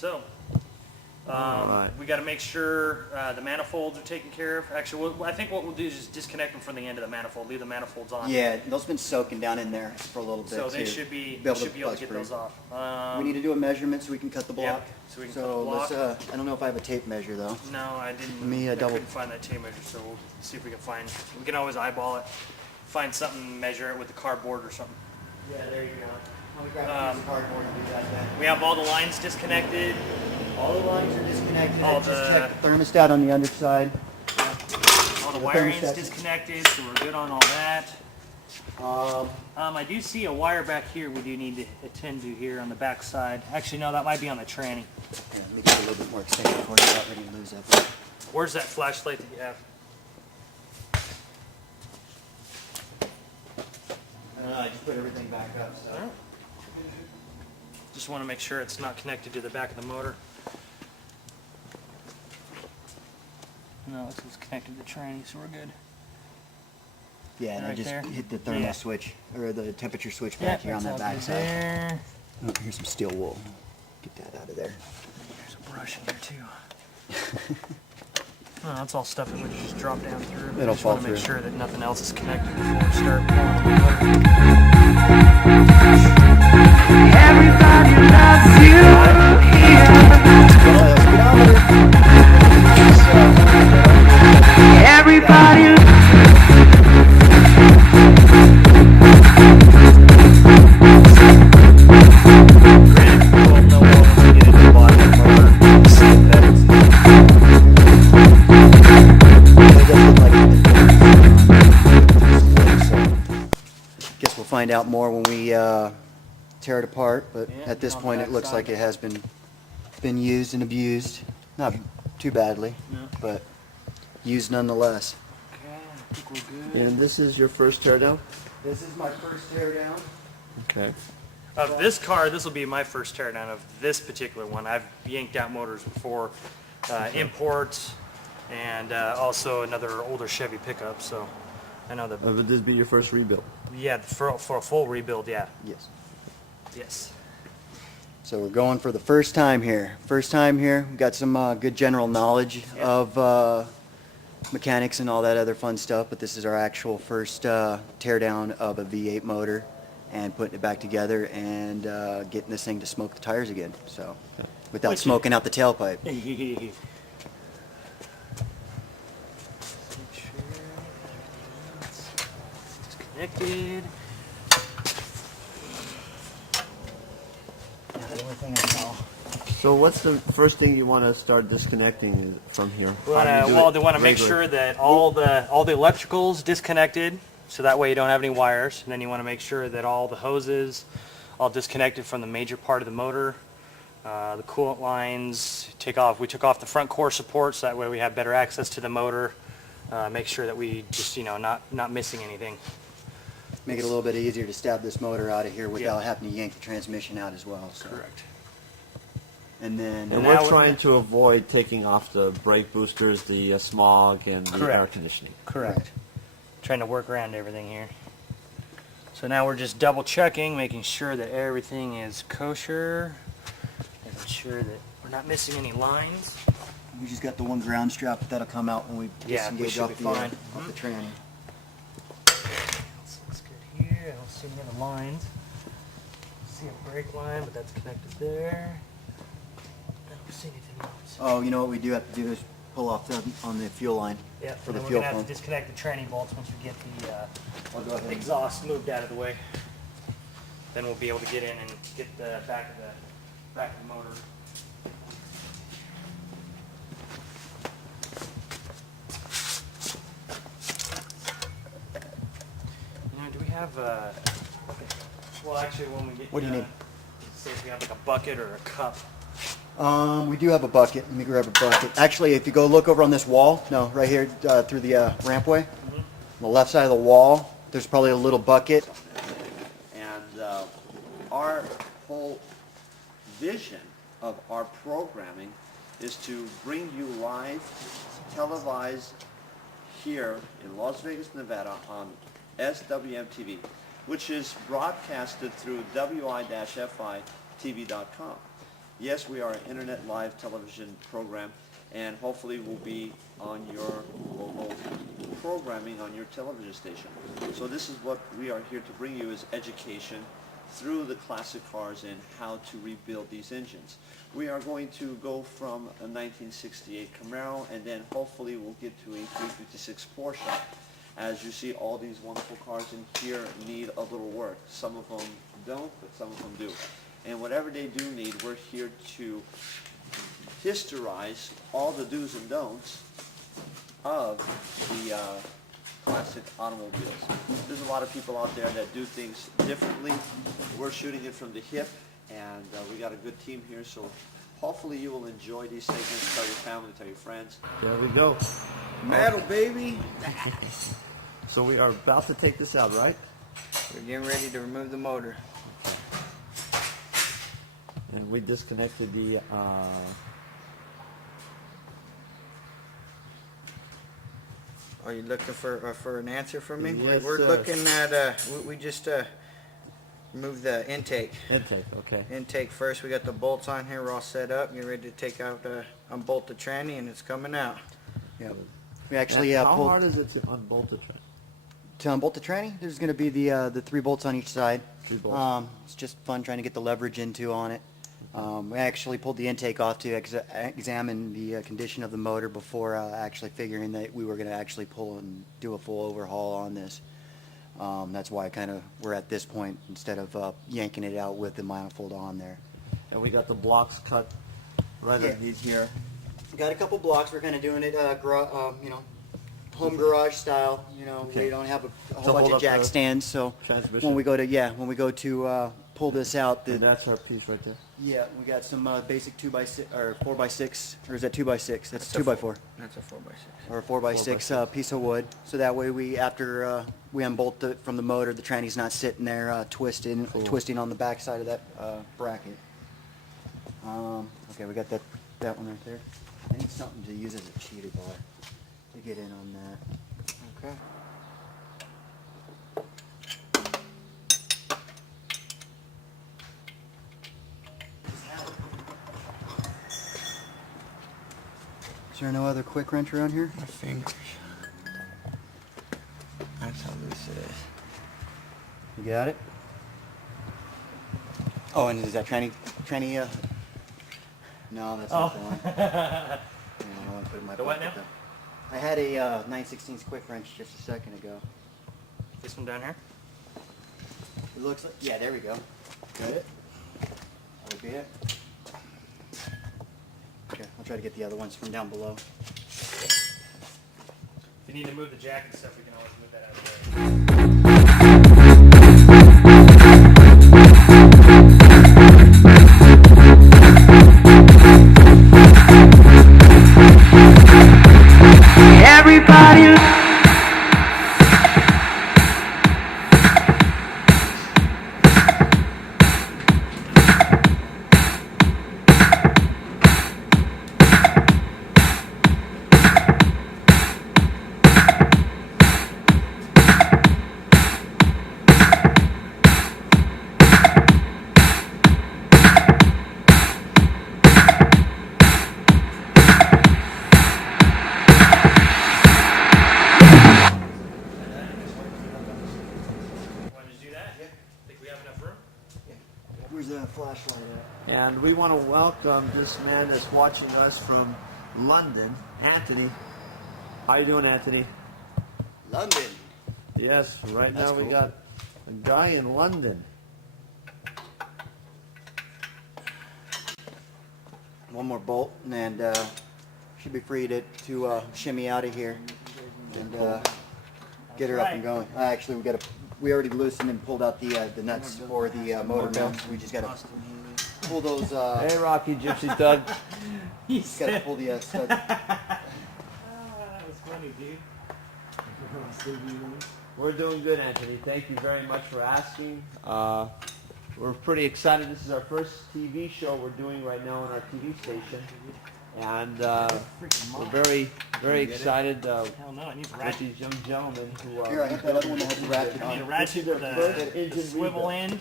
So, Alright. we got to make sure the manifolds are taken care of. Actually, I think what we'll do is just disconnect them from the end of the manifold. Leave the manifolds on. Yeah, those been soaking down in there for a little bit. So they too. should be able to get bust those free. off. We need to do a measurement so we can cut the block. so we can cut the block. Let's. I don't know if I have a tape measure though. No, I didn't. Let me, I double- couldn't find that tape measure, so we'll see if we can find. We can always eyeball it, find something, measure it with the cardboard or something. Yeah, there you go. Let me grab a piece of cardboard and do that then. We have all the lines disconnected. All the lines are disconnected. All I just the- checked the thermostat on the underside. All the The wiring's thermostat. disconnected, so we're good on all that. Um, I do see a wire back here we do need to attend to here on the back side. Actually, no, that might be on the tranny. yeah, make it a little bit more extended for you. Not ready to lose that. Where's that flashlight that you have? I just put everything back up. So. Just want to make sure it's not connected to the back of the motor. No, it's connected to the tranny, so we're good. Yeah, and I Right just there? hit the thermal Yeah. switch or the temperature switch back here on that that's all back good side. there. Oh, here's some steel wool. Get that out of there. There's a brush in there too. Oh, that's all stuff that would just drop down through. It'll just fall want to make through. sure that nothing else is connected before we start pulling the motor. Guess we'll find out more when we tear it apart, but Yeah, at this on the point it back looks side. like it has been used and abused. Not too badly, No. but used nonetheless. Okay, I think we're good. And this is your first teardown? This is my first tear down. Okay. Of this car, this will be my first teardown of this particular one. I've yanked out motors before, imports, and also another older Chevy pickup. So I know that. Would this be your first rebuild? Yeah, for a full rebuild. Yeah. Yes. Yes. So we're going for the first time here. First time here. We've got some good general knowledge Yeah. of mechanics and all that other fun stuff, but this is our actual first teardown of a V8 motor and putting it back together and getting this thing to smoke the tires again. So without Which is- smoking out the tailpipe. Make sure everything is disconnected. The only thing I saw. So what's the first thing you want to start disconnecting from here? We How do you do well, it they want to make regularly? sure that all the electrical's disconnected, so that way you don't have any wires. And then you want to make sure that all the hoses all disconnected from the major part of the motor. The coolant lines, we took off the front core support, so that way we have better access to the motor. Make sure that we just, not missing anything. Make it a little bit easier to stab this motor out of here without having to yank the transmission out as well. So. Correct. And then And now we're trying to avoid taking off the brake boosters, the smog, and the air Correct. conditioning. Correct. Trying to work around everything here. So now we're just double checking, making sure that everything is kosher, making sure that we're not missing any lines. we just got the one ground strap, but that'll come out when we Yeah, we disengage should off be the, fine. off the tranny. So looks good here. I don't see any other lines. See a brake line, but that's connected there. I don't see anything else. Oh, you know what we do have to do is pull off on the fuel line. Yeah, for and the then we're fuel gonna have pump. to disconnect the tranny bolts once we get the I'll go ahead. exhaust moved out of the way. Then we'll be able to get in and get the back of the motor. Do we have well, actually, when we get What do you need? say if we have like a bucket or a cup. We do have a bucket. Let me grab a bucket. Actually, if you go look over on this wall, no, right here through the rampway, on the left side of the wall, there's probably a little bucket. And our whole vision of our programming is to bring you live, televised here in Las Vegas, Nevada on SWM-TV, which is broadcasted through wi-fi-tv.com. Yes, we are an internet live television program, and hopefully we'll be on your local programming on your television station. So this is what we are here to bring you, is education through the classic cars and how to rebuild these engines. We are going to go from a 1968 Camaro, and then hopefully we'll get to a 356 Porsche. As you see, all these wonderful cars in here need a little work. Some of them don't, but some of them do. And whatever they do need, we're here to historize all the do's and don'ts of the classic automobiles. There's a lot of people out there that do things differently. We're shooting it from the hip, and we got a good team here, so hopefully you will enjoy these segments. Tell your family, tell your friends. There we go. Metal, baby. So we are about to take this out, right? We're getting ready to remove the motor. And we disconnected the Are you looking for an answer from me? Yes, We're sir. looking at we just removed the intake. intake. Okay. Intake first. We got the bolts on here. We're all set up. Getting ready to take out unbolt the tranny, and it's coming out. Yep. We actually And how pulled hard is it to unbolt the train? to unbolt the tranny. There's going to be the 3 bolts on each side. 3 bolts. It's just fun trying to get the leverage into on it. We actually pulled the intake off to examine the condition of the motor before actually figuring that we were going to actually pull and do a full overhaul on this. That's why we're at this point instead of yanking it out with the manifold on there. And we got the blocks cut right Yeah. underneath here. Got a couple blocks. We're kind of doing it, home garage style. Okay. We don't have a To whole hold bunch up of jack the stands, so transmission. when we go to pull this out, And that's our piece right there. yeah, we got some basic 2x6 or 4x6, or is that 2x6? That's 2x4 That's a 4x6. or a 4x6 piece of wood. So that way, after we unbolt it from the motor, the tranny's not sitting there twisting on the back side of that bracket. Okay, we got that one right there. I need something to use as a cheater bar to get in on that. Okay. Is there no other quick wrench around here? My fingers. That's how loose it is. You got it? Oh, and is that tranny? No, that's not the one. Yeah, I want to put it in my The what pocket, now? though. I had a 9/16 quick wrench just a second ago. This one down here? It looks like, yeah, there we go. Got it? That would be it. Okay, I'll try to get the other ones from down below. If you need to move the jack and stuff, we can always move that out of the way. Everybody Want to do that? Think we have enough room? Where's the flashlight at? And we want to welcome this man that's watching us from London, Anthony. How you doing, Anthony? London. Yes, right That's now we cool. got a guy in London. One more bolt, and should be free to shimmy out of here and get her up and going. Actually, we already loosened and pulled out the nuts for the motor mounts. We just got to pull those. Hey, Rocky Gypsy Doug. Got to pull the studs. That was funny, dude. We're doing good, Anthony. Thank you very much for asking. We're pretty excited. This is our first TV show we're doing right now on our TV station. And we're very, very excited Hell no, it needs with ratchet. these young gentlemen who Here, I are have that other one that has the ratchet You on need a it. ratchet, their first the engine swivel rebuild. end.